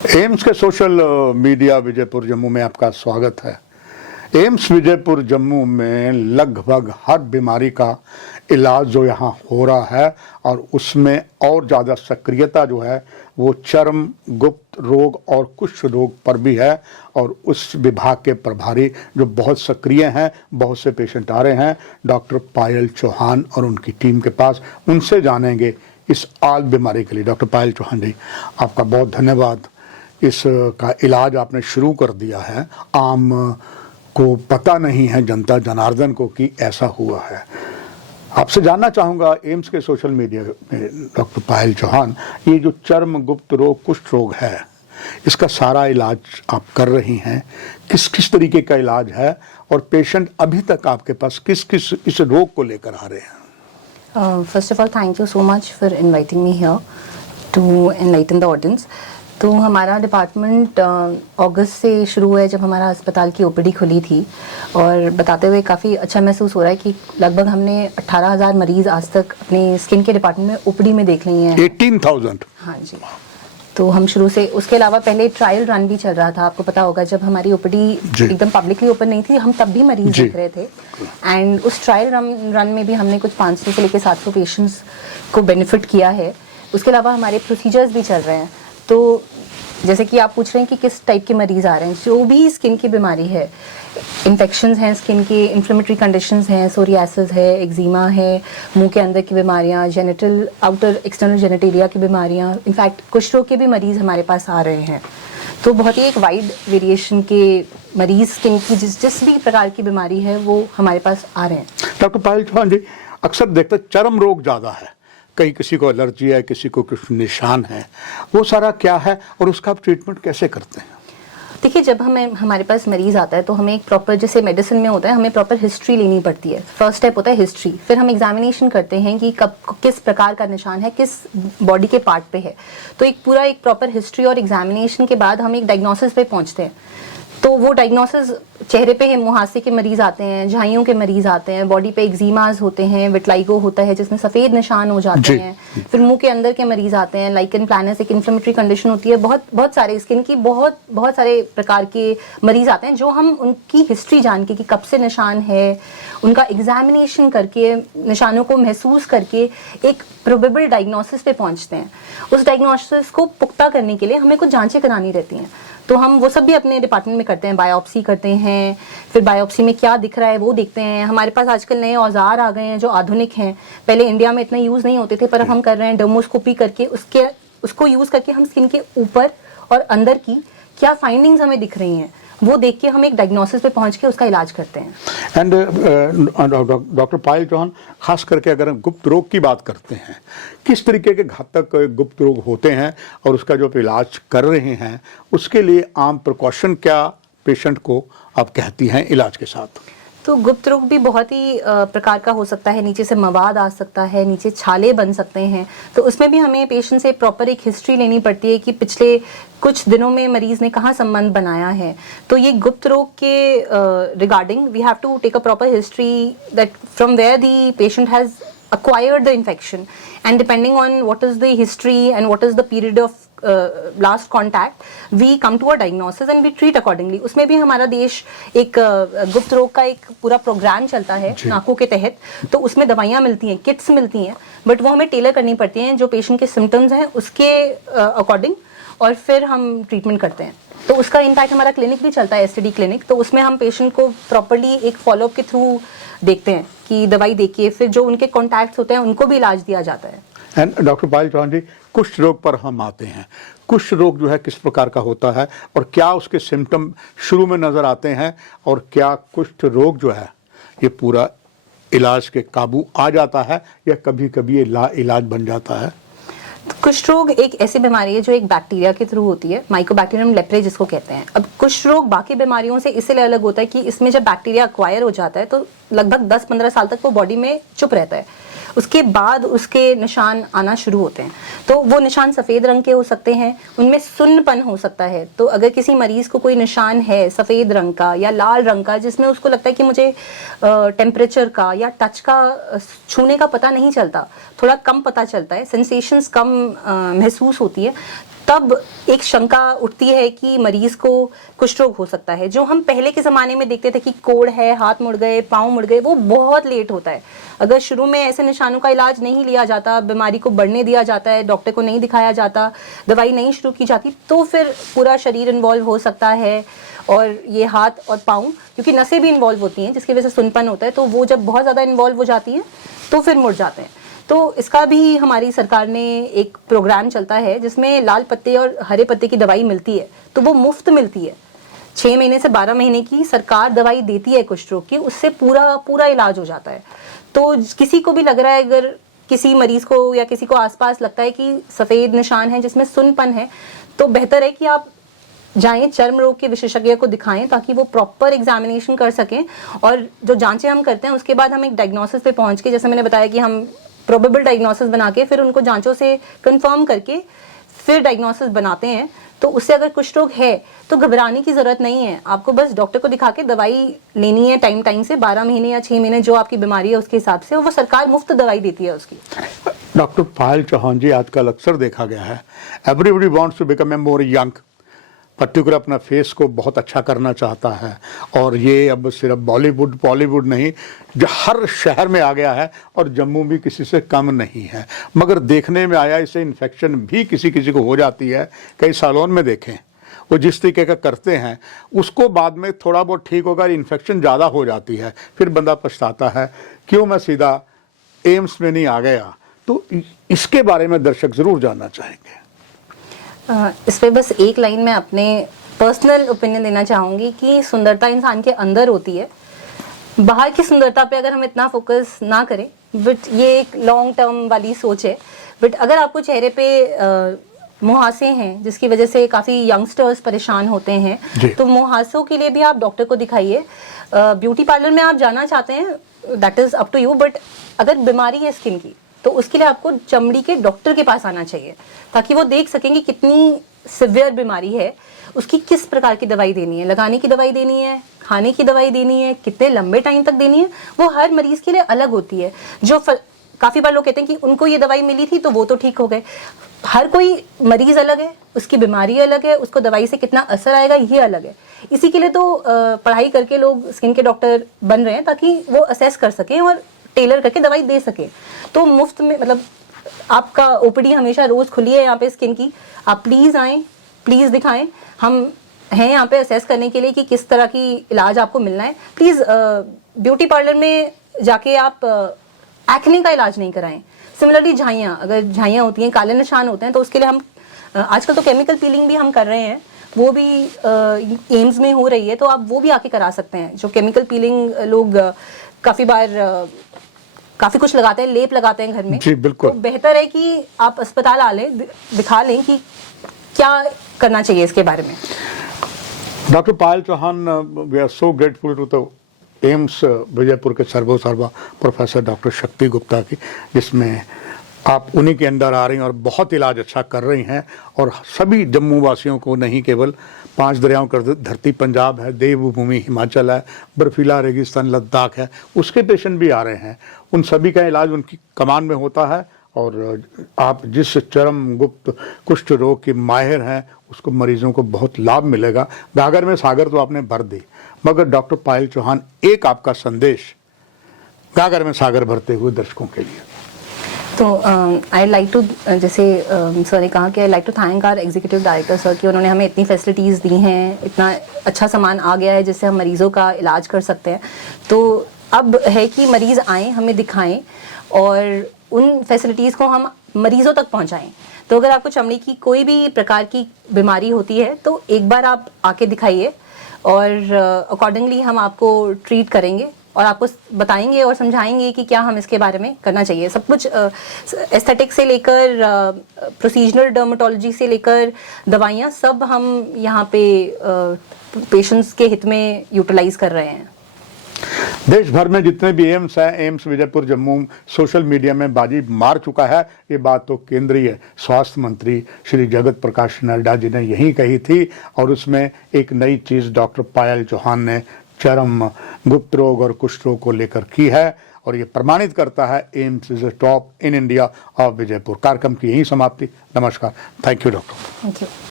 AIIMS के social media Vijaypur Jammu में आपका स्वागत है। एम्स विजयपुर जम्मू में लगभग हर बीमारी का इलाज जो यहाँ हो रहा है और उसमें और ज़्यादा सक्रियता जो है वो चर्म, गुप्त रोग और कुष्ठ रोग पर भी है और उस विभाग के प्रभारी जो बहुत सक्रिय हैं, बहुत से पेशेंट आ रहे हैं डॉक्टर पायल चौहान और उनकी टीम के पास। उनसे जानेंगे इस आल बीमारी के लिए। डॉक्टर पायल चौहान जी, आपका बहुत धन्यवाद। इसका इलाज आपने शुरू कर दिया है। आम को पता नहीं है, जनता जनार्दन को, कि ऐसा हुआ है। आपसे जानना चाहूँगा एम्स के सोशल मीडिया में डॉक्टर पायल चौहान, ये जो चर्म, गुप्त रोग, कुष्ठ रोग है, इसका सारा इलाज आप कर रही हैं। किस किस तरीके का इलाज है और पेशेंट अभी तक आपके पास किस किस इस रोग को लेकर आ रहे हैं? First of all thank you so much for inviting me here to enlighten the audience. तो हमारा डिपार्टमेंट अगस्त से शुरू हुआ है, जब हमारा अस्पताल की ओपीडी खुली थी, और बताते हुए काफ़ी अच्छा महसूस हो रहा है कि लगभग हमने 18,000 मरीज़ आज तक अपने स्किन के डिपार्टमेंट में ओपीडी में देख लिए हैं। 18,000? हाँ जी। तो हम शुरू से, उसके अलावा पहले ट्रायल रन भी चल रहा था। आपको पता होगा, जब हमारी ओपीडी एकदम पब्लिकली ओपन नहीं थी, हम तब भी मरीज देख रहे थे। एंड उस ट्रायल रन में भी हमने कुछ 500 से लेकर 700 पेशेंट्स को बेनिफिट किया है। उसके अलावा हमारे प्रोसीजर्स भी चल रहे हैं। तो जैसे कि आप पूछ रहे हैं कि किस टाइप के मरीज आ रहे हैं, जो भी स्किन की बीमारी है, इन्फेक्शंस हैं स्किन के, इन्फ्लेमेटरी कंडीशंस हैं, सोरियासिस है, एक्जिमा है, मुंह के अंदर की बीमारियां, जेनिटल आउटर एक्सटर्नल जेनिटेलिया की बीमारियां, इनफैक्ट कुष्ठ रोग के भी मरीज हमारे पास आ रहे हैं। तो बहुत ही एक वाइड वेरिएशन के मरीज स्किन की जिस भी प्रकार की बीमारी है वो हमारे पास आ रहे हैं। डॉक्टर पायल चौहान जी, अक्सर देखते चर्म रोग ज़्यादा है, कई किसी को एलर्जी है, किसी को कुछ निशान है, वो सारा क्या है और उसका आप ट्रीटमेंट कैसे करते हैं? देखिए, जब हमारे पास मरीज आता है तो हमें एक प्रॉपर, जैसे मेडिसिन में होता है, हमें प्रॉपर हिस्ट्री लेनी पड़ती है। फर्स्ट स्टेप होता है हिस्ट्री, फिर हम एग्जामिनेशन करते हैं कि कब किस प्रकार का निशान है, किस बॉडी के पार्ट पे है। तो एक प्रॉपर हिस्ट्री और एग्जामिनेशन के बाद हम एक डायग्नोसिस पे पहुंचते हैं। तो वो डायग्नोसिस, चेहरे पे मुहासे के मरीज आते हैं, झाइयों के मरीज आते हैं, बॉडी पे एक्जिमास होते हैं, विटलाइगो होता है जिसमें सफ़ेद निशान हो जाते हैं, फिर मुंह के अंदर के मरीज आते हैं, लाइकन प्लानस एक इन्फ्लेमेटरी कंडीशन होती है। बहुत सारे स्किन की बहुत सारे प्रकार के मरीज आते हैं, जो हम उनकी हिस्ट्री जान के कि कब से निशान है, उनका एग्जामिनेशन करके, निशानों को महसूस करके एक प्रोबेबल डायग्नोसिस पे पहुंचते हैं। उस डायग्नोसिस को पुख्ता करने के लिए हमें कुछ जांचें करानी रहती हैं। तो हम वो सब भी अपने डिपार्टमेंट में करते हैं। बायोप्सी करते हैं, फिर बायोप्सी में क्या दिख रहा है वो देखते हैं। हमारे पास आजकल नए औजार आ गए हैं जो आधुनिक हैं, पहले इंडिया में इतना यूज़ नहीं होते थे, पर अब हम कर रहे हैं। डर्मोस्कोपी करके उसको यूज़ करके हम स्किन के ऊपर और अंदर की क्या फाइंडिंग्स हमें दिख रही हैं वो देख के हम एक डायग्नोसिस पे पहुंच के उसका इलाज करते हैं। एंड डॉक्टर पायल चौहान, खास करके अगर हम गुप्त रोग की बात करते हैं, किस तरीके के घातक गुप्त रोग होते हैं और उसका जो इलाज कर रहे हैं, उसके लिए आम प्रिकॉशन क्या पेशेंट को आप कहती हैं इलाज के साथ? तो गुप्त रोग भी बहुत ही प्रकार का हो सकता है। नीचे से मवाद आ सकता है, नीचे छाले बन सकते हैं। तो उसमें भी हमें पेशेंट से प्रॉपर एक हिस्ट्री लेनी पड़ती है कि पिछले कुछ दिनों में मरीज ने कहाँ संबंध बनाया है। तो ये गुप्त रोग के regarding we have to take a proper history that from where the patient has acquired the infection, and depending on what is the history and what is the period of last contact, we come to a diagnosis and we treat accordingly. उसमें भी हमारा देश एक गुप्त रोग का एक पूरा प्रोग्राम चलता है नाकों के तहत। तो उसमें दवाइयाँ मिलती हैं, किट्स मिलती हैं, बट वो हमें टेलर करनी पड़ती हैं जो पेशेंट के सिम्टम्स हैं उसके अकॉर्डिंग, और फिर हम ट्रीटमेंट करते हैं। तो उसका इनफैक्ट हमारा क्लिनिक भी चलता है, एसटीडी क्लिनिक। तो उसमें हम पेशेंट को प्रॉपर्ली एक फॉलोअप के थ्रू देखते हैं कि दवाई देखिए, फिर जो उनके कॉन्टैक्ट्स होते हैं उनको भी इलाज दिया जाता है। एंड डॉक्टर पायल चौहान जी, कुष्ठ रोग पर हम आते हैं। कुष्ठ रोग जो है किस प्रकार का होता है और क्या उसके सिम्टम शुरू में नज़र आते हैं, और क्या कुष्ठ रोग जो है ये पूरा इलाज के काबू आ जाता है या कभी कभी ये लाइलाज बन जाता है? कुष्ठ रोग एक ऐसी बीमारी है जो एक बैक्टीरिया के थ्रू होती है, माइकोबैक्टीरियम लेप्रे जिसको कहते हैं। अब कुष्ठ रोग बाकी बीमारियों से इसलिए अलग होता है कि इसमें जब बैक्टीरिया अक्वायर हो जाता है तो लगभग 10-15 साल तक वो बॉडी में चुप रहता है। उसके बाद उसके निशान आना शुरू होते हैं। तो वो निशान सफ़ेद रंग के हो सकते हैं, उनमें सुन्नपन हो सकता है। तो अगर किसी मरीज को कोई निशान है सफ़ेद रंग का या लाल रंग का, जिसमें उसको लगता है कि मुझे टेम्परेचर का या टच का, छूने का पता नहीं चलता, थोड़ा कम पता चलता है, सेंसेशंस कम महसूस होती है, तब एक शंका उठती है कि मरीज को कुष्ठ रोग हो सकता है। जो हम पहले के ज़माने में देखते थे कि कोढ़ है, हाथ मुड़ गए, पाँव मुड़ गए, वो बहुत लेट होता है। अगर शुरू में ऐसे निशानों का इलाज नहीं लिया जाता, बीमारी को बढ़ने दिया जाता है, डॉक्टर को नहीं दिखाया जाता, दवाई नहीं शुरू की जाती, तो फिर पूरा शरीर इन्वॉल्व हो सकता है। और ये हाथ और पाँव, क्योंकि नसें भी इन्वॉल्व होती हैं जिसकी वजह से सुनपन होता है, तो वो जब बहुत ज़्यादा इन्वॉल्व हो जाती हैं तो फिर मुड़ जाते हैं। तो इसका भी हमारी सरकार ने एक प्रोग्राम चलता है जिसमें लाल पत्ते और हरे पत्ते की दवाई मिलती है, तो वो मुफ्त मिलती है। 6 महीने से 12 महीने की सरकार दवाई देती है कुष्ठ रोग की, उससे पूरा इलाज हो जाता है। तो किसी को भी लग रहा है, अगर किसी मरीज को या किसी को आसपास लगता है कि सफ़ेद निशान है जिसमें सुनपन है, तो बेहतर है कि आप जाएं, चर्म रोग के विशेषज्ञ को दिखाएं ताकि वो प्रॉपर एग्जामिनेशन कर सकें। और जो जांचें हम करते हैं उसके बाद हम एक डायग्नोसिस पे पहुंच के, जैसे मैंने बताया कि हम प्रोबेबल डायग्नोसिस बना के फिर उनको जांचों से कंफर्म करके फिर डायग्नोसिस बनाते हैं। तो उससे अगर कुष्ठ रोग है तो घबराने की ज़रूरत नहीं है, आपको बस डॉक्टर को दिखा के दवाई लेनी है टाइम से, 12 महीने या 6 महीने जो आपकी बीमारी है उसके हिसाब से, वो सरकार मुफ्त दवाई देती है उसकी। डॉक्टर पायल चौहान जी, आजकल अक्सर देखा गया है, everybody wants to become a more young, particular अपना फेस को बहुत अच्छा करना चाहता है। और ये अब सिर्फ बॉलीवुड नहीं, जो हर शहर में आ गया है, और जम्मू भी किसी से कम नहीं है। मगर देखने में आया इससे इन्फेक्शन भी किसी को हो जाती है। कई सालों में देखें, वो जिस तरीके का करते हैं उसको बाद में थोड़ा बहुत ठीक होगा, इन्फेक्शन ज़्यादा हो जाती है, फिर बंदा पछताता है क्यों मैं सीधा एम्स में नहीं आ गया। तो इसके बारे में दर्शक ज़रूर जानना चाहेंगे। इस पे बस एक लाइन में अपने पर्सनल ओपिनियन देना चाहूँगी कि सुंदरता इंसान के अंदर होती है, बाहर की सुंदरता पे अगर हम इतना फोकस ना करें, बट ये एक लॉन्ग टर्म वाली सोच है। बट अगर आपको चेहरे पे मुहासे हैं जिसकी वजह से काफ़ी यंगस्टर्स परेशान होते हैं, तो मुहासों के लिए भी आप डॉक्टर को दिखाइए। ब्यूटी पार्लर में आप जाना चाहते हैं, that is up to you, but अगर बीमारी है स्किन की तो उसके लिए आपको चमड़ी के डॉक्टर के पास आना चाहिए ताकि वो देख सकें कि कितनी सिवियर बीमारी है, उसकी किस प्रकार की दवाई देनी है, लगाने की दवाई देनी है, खाने की दवाई देनी है, कितने लंबे टाइम तक देनी है, वो हर मरीज के लिए अलग होती है। जो काफ़ी बार लोग कहते हैं कि उनको ये दवाई मिली थी तो वो तो ठीक हो गए। हर कोई मरीज अलग है, उसकी बीमारी अलग है, उसको दवाई से कितना असर आएगा ये अलग है। इसी के लिए तो पढ़ाई करके लोग स्किन के डॉक्टर बन रहे हैं ताकि वो असेस कर सकें और टेलर करके दवाई दे सके। तो मुफ्त में, मतलब आपका ओपीडी हमेशा रोज खुली है यहाँ पे स्किन की, आप प्लीज आएँ, प्लीज दिखाएं। हम हैं यहाँ पे असेस करने के लिए कि किस तरह की इलाज आपको मिलना है। प्लीज ब्यूटी पार्लर में जाके आप एक्ने का इलाज नहीं कराएं। सिमिलरली झाइयाँ, अगर झाइयाँ होती हैं, काले निशान होते हैं, तो उसके लिए हम आजकल तो केमिकल पीलिंग भी हम कर रहे हैं, वो भी एम्स में हो रही है, तो आप वो भी आके करा सकते हैं। जो केमिकल पीलिंग लोग काफ़ी बार काफ़ी कुछ लगाते हैं, लेप लगाते हैं घर में, जी बिल्कुल, तो बेहतर है कि आप अस्पताल आ लें, दिखा लें कि क्या करना चाहिए इसके बारे में। Doctor Payal Chauhan, we are so grateful to the AIIMS Vijaypur के सर्वा प्रोफेसर डॉक्टर शक्ति गुप्ता की, जिसमें आप उन्हीं के अंदर आ रही हैं और बहुत इलाज अच्छा कर रही हैं। और सभी जम्मू वासियों को, नहीं केवल 5 दरियाओं का धरती पंजाब है, देवभूमि हिमाचल है, बर्फीला रेगिस्तान लद्दाख है, उसके पेशेंट भी आ रहे हैं। उन सभी का इलाज उनकी कमान में होता है। और आप जिस चरम गुप्त कुष्ठ रोग की माहिर हैं, उसको मरीजों को बहुत लाभ मिलेगा। गागर में सागर तो आपने भर दी, मगर डॉक्टर पायल चौहान, एक आपका संदेश गागर में सागर भरते हुए दर्शकों के लिए। तो आई लाइक टू, जैसे सर ने कहा कि I like to thank our executive director sir कि उन्होंने हमें इतनी फैसिलिटीज़ दी हैं, इतना अच्छा सामान आ गया है जिससे हम मरीज़ों का इलाज कर सकते हैं। तो अब है कि मरीज़ आएँ, हमें दिखाएं और उन फैसिलिटीज़ को हम मरीज़ों तक पहुंचाएं। तो अगर आपको चमड़ी की कोई भी प्रकार की बीमारी होती है तो एक बार आप आके दिखाइए और अकॉर्डिंगली हम आपको ट्रीट करेंगे और आपको बताएंगे और समझाएंगे कि क्या हम इसके बारे में करना चाहिए। सब कुछ एस्थेटिक से लेकर प्रोसीजनल डर्मेटोलॉजी से लेकर दवाइयाँ, सब हम यहाँ पे पेशेंट्स के हित में यूटिलाइज कर रहे हैं। देश भर में जितने भी एम्स हैं, AIIMS Vijaypur Jammu social media में बाजी मार चुका है। ये बात तो केंद्रीय स्वास्थ्य मंत्री श्री जगत प्रकाश नड्डा जी ने यही कही थी। और उसमें एक नई चीज़ डॉक्टर पायल चौहान ने चरम गुप्त रोग और कुष्ठ रोग को लेकर की है। और ये प्रमाणित करता है AIIMS is top in India of Vijaypur. कार्यक्रम की यही समाप्ति। नमस्कार। Thank you doctor. Thank you.